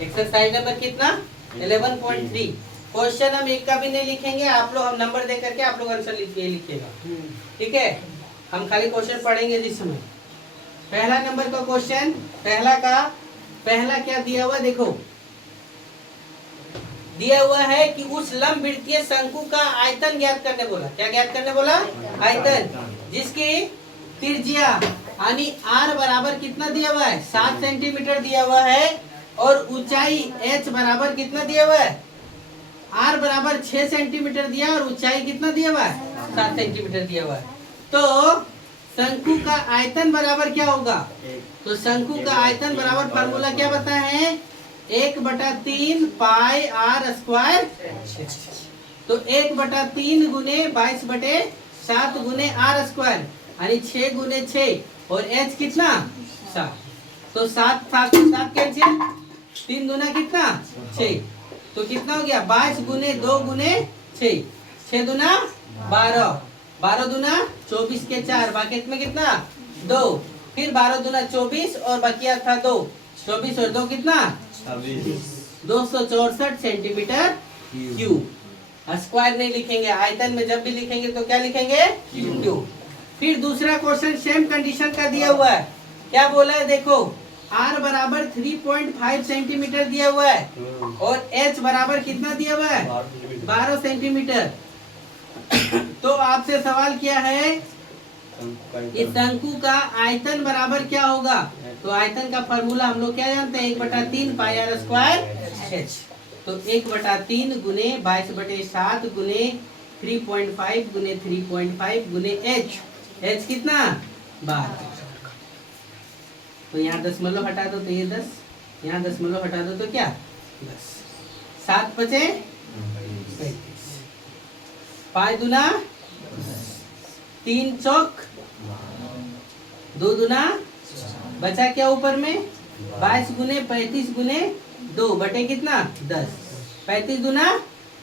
Exercise number कितना 11.3। Question हम एक का भी नहीं लिखेंगे, आप लोग हम नंबर दे करके आप लोग आंसर लिखिएगा, ठीक है। हम खाली क्वेश्चन पढ़ेंगे जिस समय। पहला नंबर का क्वेश्चन, पहला क्या दिया हुआ देखो, दिया हुआ है कि उस लंबवृत्तीय शंकु का आयतन ज्ञात करने बोला। क्या ज्ञात करने बोला? आयतन, जिसकी त्रिज्या यानी r बराबर कितना दिया हुआ है 7 सेंटीमीटर दिया हुआ है, और ऊंचाई h बराबर कितना दिया हुआ है, r बराबर 6 सेंटीमीटर दिया और ऊंचाई कितना दिया हुआ है 7 सेंटीमीटर दिया हुआ है। तो शंकु का आयतन बराबर क्या होगा? तो शंकु का आयतन बराबर फार्मूला क्या बताया है, 1/3 पाई r स्क्वायर। तो 1/3 गुने 22/7 गुने r स्क्वायर यानी 6 गुने 6 और h कितना 7। तो 7 7 7 कैंसिल, 3 दूना कितना 6, तो कितना हो गया 22 गुने 2 गुने 6, 6 दूना 12, 12 दूना 24 के 4, बाकी में कितना 2, फिर 12 दूना 24 और बाकी था 2, 24 और 2 कितना 264 सेंटीमीटर क्यूब। स्क्वायर नहीं लिखेंगे, आयतन में जब भी लिखेंगे तो क्या लिखेंगे क्यूब। फिर दूसरा क्वेश्चन सेम कंडीशन का दिया हुआ है। क्या बोला है देखो, r बराबर 3.5 सेंटीमीटर दिया हुआ है और h बराबर कितना दिया हुआ है 12 सेंटीमीटर। तो आपसे सवाल किया है इस शंकु का आयतन बराबर क्या होगा? तो आयतन का फॉर्मूला हम लोग क्या जानते हैं, 1/3 पाई r स्क्वायर h। तो 1/3 गुने 22/7 गुने 3.5 गुने 3.5 गुने h कितना 12। तो यहाँ दशमलव हटा दो तो ये 10, यहाँ दशमलव हटा दो तो क्या 10, 7 बचे 35, 5 दूना 3 चौक 2 दूना बचा क्या ऊपर में 22 गुने 35 गुने 2 बटे कितना 10, 35 दूना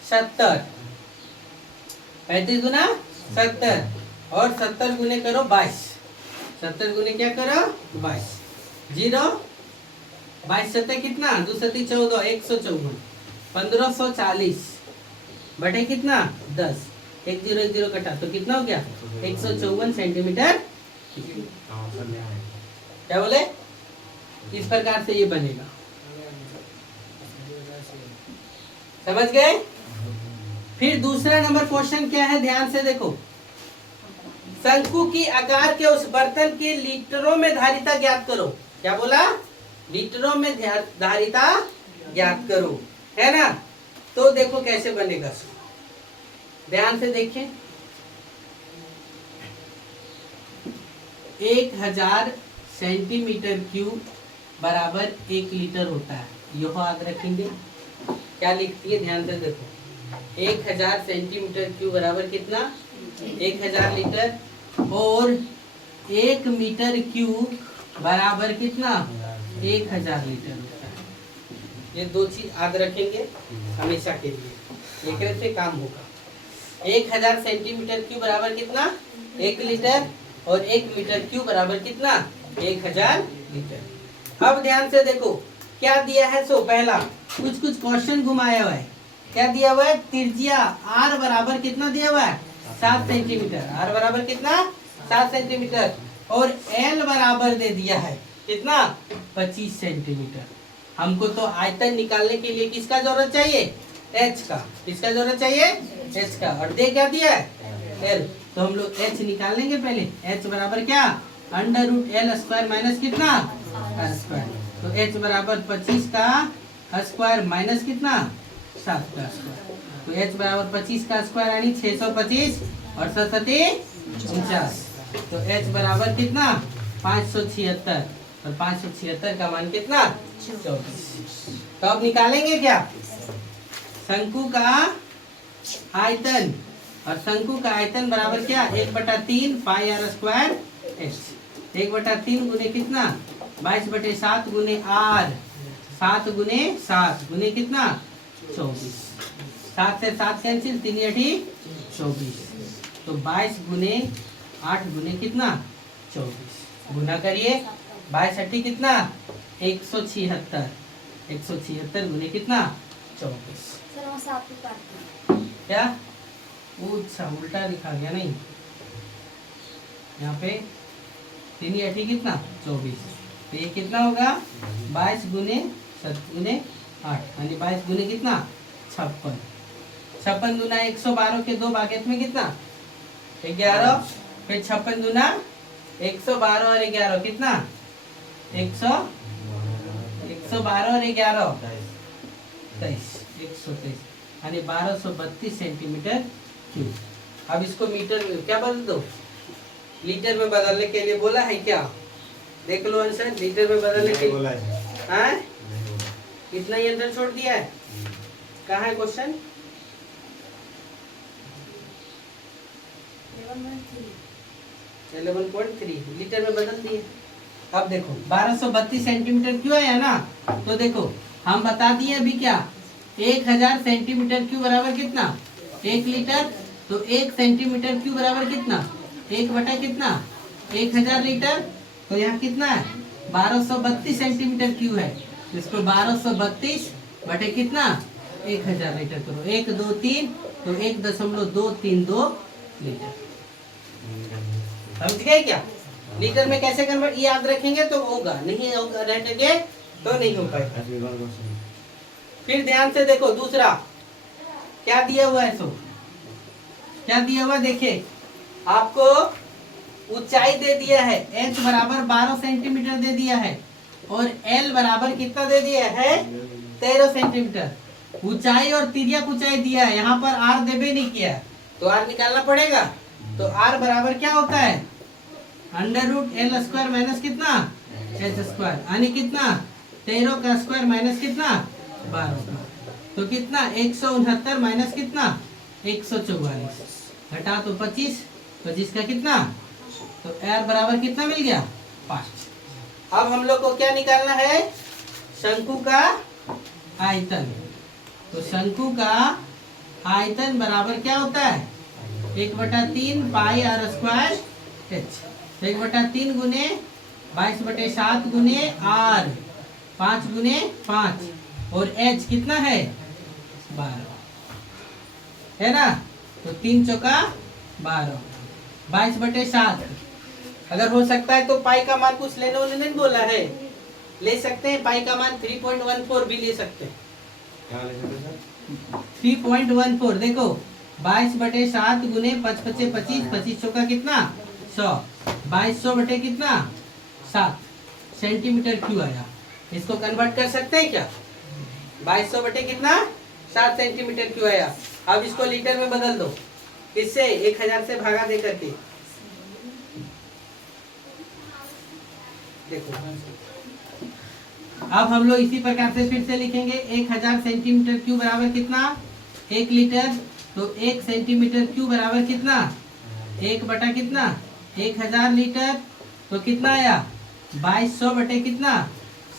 70, 35 दूना 70 और 70 गुने करो 22, 70 गुने क्या करो 22, 0 22 सत्ते कितना 2 सत्ती 14, 154, 1540 बटे कितना 10, 1 0 1 0 कटा तो कितना हो गया 154 सेंटीमीटर। क्या बोले? इस प्रकार से ये बनेगा, समझ गए? फिर दूसरा नंबर क्वेश्चन क्या है, ध्यान से देखो, शंकु की आकार के उस बर्तन की लीटरों में धारिता ज्ञात करो। क्या बोला? लीटरों में धारिता ज्ञात करो, है ना। तो देखो कैसे बनेगा, ध्यान से देखिए। 1000 सेंटीमीटर क्यूब बराबर 1 लीटर होता है, यह याद रखेंगे। क्या लिखती है ध्यान से देखो, 1000 सेंटीमीटर क्यूब बराबर कितना 1000 लीटर, और 1 मीटर क्यूब बराबर कितना 1000 लीटर होता है। ये दो चीज याद रखेंगे हमेशा के लिए, एक से काम होगा। 1000 सेंटीमीटर क्यूब बराबर कितना 1 लीटर और 1 मीटर क्यूब बराबर कितना 1000 लीटर। अब ध्यान से देखो क्या दिया है, सो पहला कुछ क्वेश्चन घुमाया हुआ है। क्या दिया हुआ है, त्रिज्या r बराबर कितना दिया हुआ है 7 सेंटीमीटर, r बराबर कितना 7 सेंटीमीटर, और l बराबर दे दिया है कितना 25 सेंटीमीटर। हमको तो आयतन निकालने के लिए किसका जरूरत चाहिए h का, किसका जरूरत चाहिए h का, और दे क्या दिया है l। तो हम लोग h निकाल लेंगे पहले, h बराबर क्या √l स्क्वायर माइनस कितना r स्क्वायर। तो h बराबर 25 का स्क्वायर माइनस कितना 7 का स्क्वायर, तो h बराबर 25 का स्क्वायर यानी 625 और 49, तो h बराबर कितना 576 और 576 का मान कितना 24। तो अब निकालेंगे क्या शंकु का आयतन, और शंकु का आयतन बराबर क्या 1/3 पाई r स्क्वायर h, 1/3 गुने कितना 22/7 गुने r, 7 गुने 7 गुने कितना 24, 7 से 7 कैंसिल, 3 × 24, तो 22 गुने 8 गुने कितना 24, गुना करिए 22 कितना 176 176 गुने कितना 24। सर वहाँ 7 पे काटते क्या अच्छा उल्टा लिखा गया नहीं, यहाँ पे 3 8 कितना 24। तो ये कितना होगा 22 गुने 7 गुने 8 यानी 22 गुने कितना 56। 56 गुना 112 के 2 भागेत में कितना 11। फिर 56 गुना 112 और 11 कितना 112 और 11 23 123 यानी 1232 सेंटीमीटर क्यूब। अब इसको मीटर में क्या बदल दो, लीटर में बदलने के लिए बोला है क्या, देख लो आंसर। लीटर में बदलने के लिए हाँ इतना ही अंदर छोड़ दिया है। कहाँ है क्वेश्चन 11.3 लीटर में बदल दिए। अब देखो 1232 सेंटीमीटर क्यों आया ना, तो देखो हम बता दिए अभी क्या 1000 सेंटीमीटर क्यूब बराबर कितना 1 लीटर। तो 1 सेंटीमीटर क्यूब बराबर कितना 1 बटा कितना 1000 लीटर। तो यहाँ कितना है 1232 सेंटीमीटर क्यूब है। इसको 1232 बटे कितना 1000 लीटर करो, 1 2 3 तो 1.232 लीटर। समझ गए क्या, लीटर में कैसे कन्वर्ट याद रखेंगे तो होगा, नहीं होगा रखेंगे तो नहीं हो पाएगा। फिर ध्यान से देखो दूसरा क्या दिया हुआ है, सो क्या दिया हुआ देखिए, आपको ऊंचाई दे दिया है h बराबर 12 सेंटीमीटर दे दिया है और l बराबर कितना दे दिया है 13 सेंटीमीटर। ऊंचाई और तिर्यक ऊंचाई दिया है, यहाँ पर r देवे नहीं किया है तो r निकालना पड़ेगा। तो r बराबर क्या होता है √l स्क्वायर माइनस कितना h स्क्वायर यानी कितना 13 का स्क्वायर माइनस कितना 12 का। तो कितना 169 माइनस कितना 144 घटा तो 25 का कितना, तो r बराबर कितना मिल गया 5। अब हम लोग को क्या निकालना है शंकु का आयतन। तो शंकु का आयतन बराबर क्या होता है 1/3 पाई r स्क्वायर h। 1/3 गुने 22/7 गुने r 5 गुने 5 और h कितना है 12 है ना। तो 3 चौका 12 22/7। अगर हो सकता है तो पाई का मान कुछ लेने वाले नहीं बोला है, ले सकते हैं पाई का मान 3.14 भी ले सकते हैं। 3.14 देखो 22/7 गुने 5 5 25 25 चौका कितना 100 2200 बटे कितना 7 सेंटीमीटर क्यूब आया। इसको कन्वर्ट कर सकते हैं क्या 2200 बटे कितना 7 सेंटीमीटर क्यूब आया। अब इसको लीटर में बदल दो, किससे 1000 से भागा दे करके। देखो अब हम लोग इसी प्रकार से फिर से लिखेंगे 1000 सेंटीमीटर क्यूब बराबर कितना 1 लीटर। तो 1 सेंटीमीटर क्यूब बराबर कितना 1 बटा कितना 1000 लीटर। तो कितना आया 2200 बटे कितना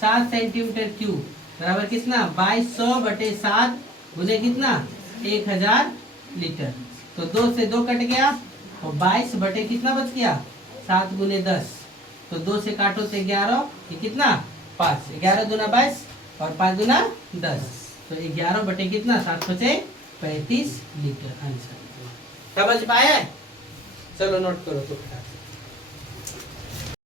7 सेंटीमीटर क्यूब बराबर कितना 2200 बटे 7 गुने कितना 1000 लीटर। तो 2 से 2 कट गया और 22 बटे कितना बच गया 7 गुने 10। तो 2 से काटो तो 11 ये कितना 5 11 दूना 22 और 5 दूना 10। तो 11 बटे कितना 7 बचे 35 लीटर आंसर। समझ पाए, चलो नोट करो तो।